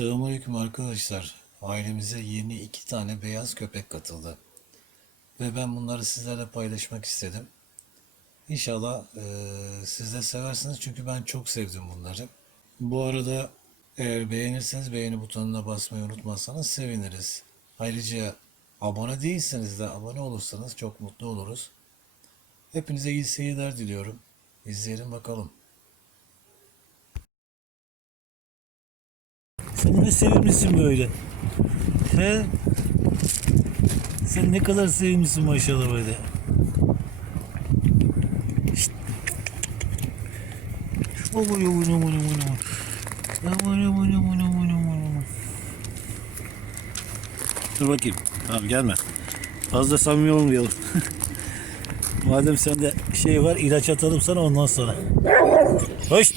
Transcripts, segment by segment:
Selamünaleyküm arkadaşlar. Ailemize yeni iki tane beyaz köpek katıldı. Ve ben bunları sizlerle paylaşmak istedim. İnşallah eee siz de seversiniz çünkü ben çok sevdim bunları. Bu arada eğer beğenirseniz beğeni butonuna basmayı unutmazsanız seviniriz. Ayrıca abone değilseniz de abone olursanız çok mutlu oluruz. Hepinize iyi seyirler diliyorum. İzleyelim bakalım. Ne sevimlisin böyle. He? Sen ne kadar sevimlisin maşallah böyle. Şşt. Aman aman aman aman aman. Aman aman aman aman aman. Dur bakayım. Tamam gelme. Fazla samimi olmayalım. Madem sende şey var ilaç atalım sana ondan sonra. Hoş.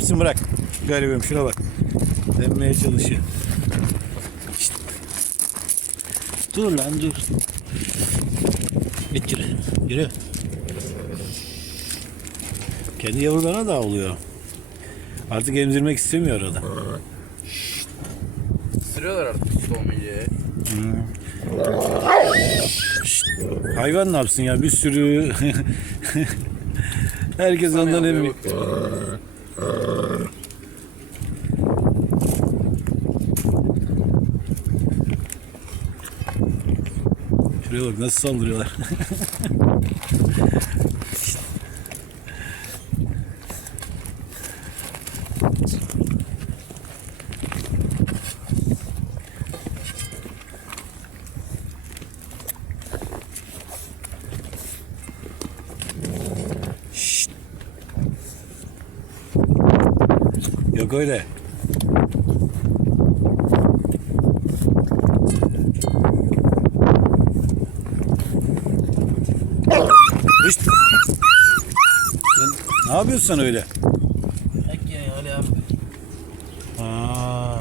Emsin bırak. Garibim şuna bak. Dönmeye çalışıyor. Şşt. Dur lan dur. Git yürü. Yürü. Kendi yavrularına da oluyor. Artık emzirmek istemiyor arada. Sürüyorlar artık olmayınca. Hayvan ne yapsın ya bir sürü Herkes ondan emin. Şuraya bak nasıl saldırıyorlar. Yok öyle. Şşt. Sen ne yapıyorsun sen öyle? Bak ya Ali abi. Aa,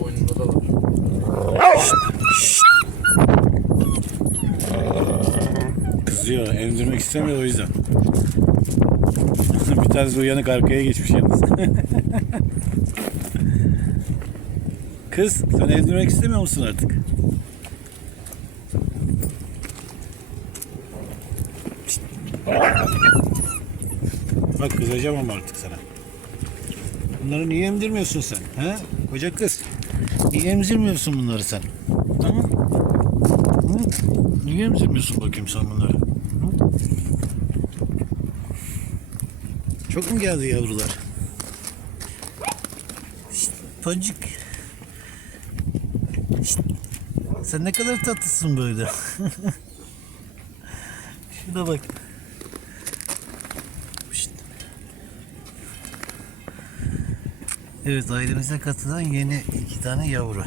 Boynunda da var. kızıyor. Emzirmek istemiyor o yüzden. bir tanesi uyanık arkaya geçmiş yalnız. Kız sen emzirmek istemiyor musun artık? Bak kızacağım ama artık sana. Bunları niye emzirmiyorsun sen? He? Koca kız. Niye emzirmiyorsun bunları sen? Tamam. Niye emzirmiyorsun bakayım sen bunları? Çok mu geldi yavrular? Şşt, pancık. Şşt, Sen ne kadar tatlısın böyle. Şuna bak. Şşt. Evet ailemize katılan yeni iki tane yavru.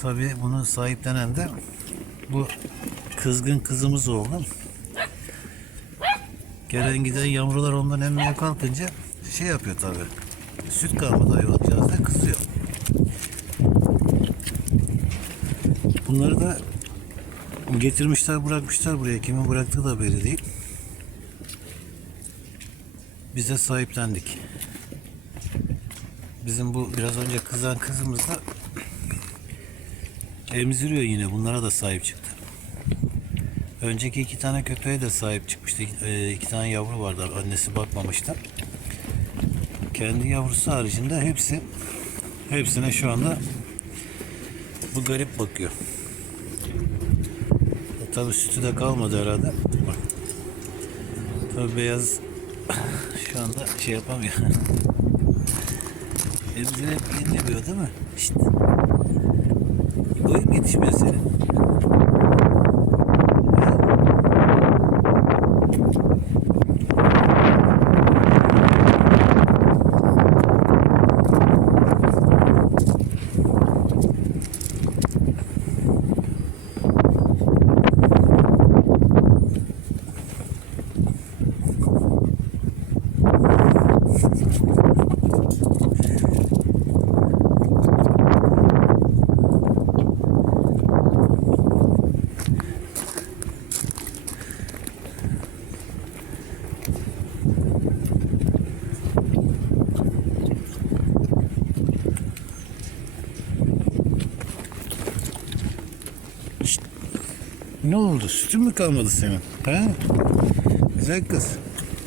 Tabii bunu sahiplenen de bu kızgın kızımız oldu. Gelen giden yavrular ondan emmeye kalkınca şey yapıyor tabii. Süt kalmadı hayvancağız da kızıyor. Bunları da getirmişler bırakmışlar buraya. Kimin bıraktığı da belli değil. Biz de sahiplendik. Bizim bu biraz önce kızan kızımız da emziriyor yine. Bunlara da sahip çıktı. Önceki iki tane köpeğe de sahip çıkmıştı. Ee, iki tane yavru vardı. Annesi bakmamıştı. Kendi yavrusu haricinde hepsi hepsine şu anda bu garip bakıyor. E, Tabii sütü de kalmadı herhalde. Bak. Tabii beyaz şu anda şey yapamıyor. Emzirip yenemiyor değil mi? İşte. Boyun yetişmiyor senin. Ne oldu? Sütün mü kalmadı senin? He? Güzel kız.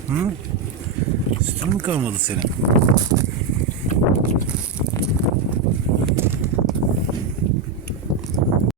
Hı? Sütün mü kalmadı senin?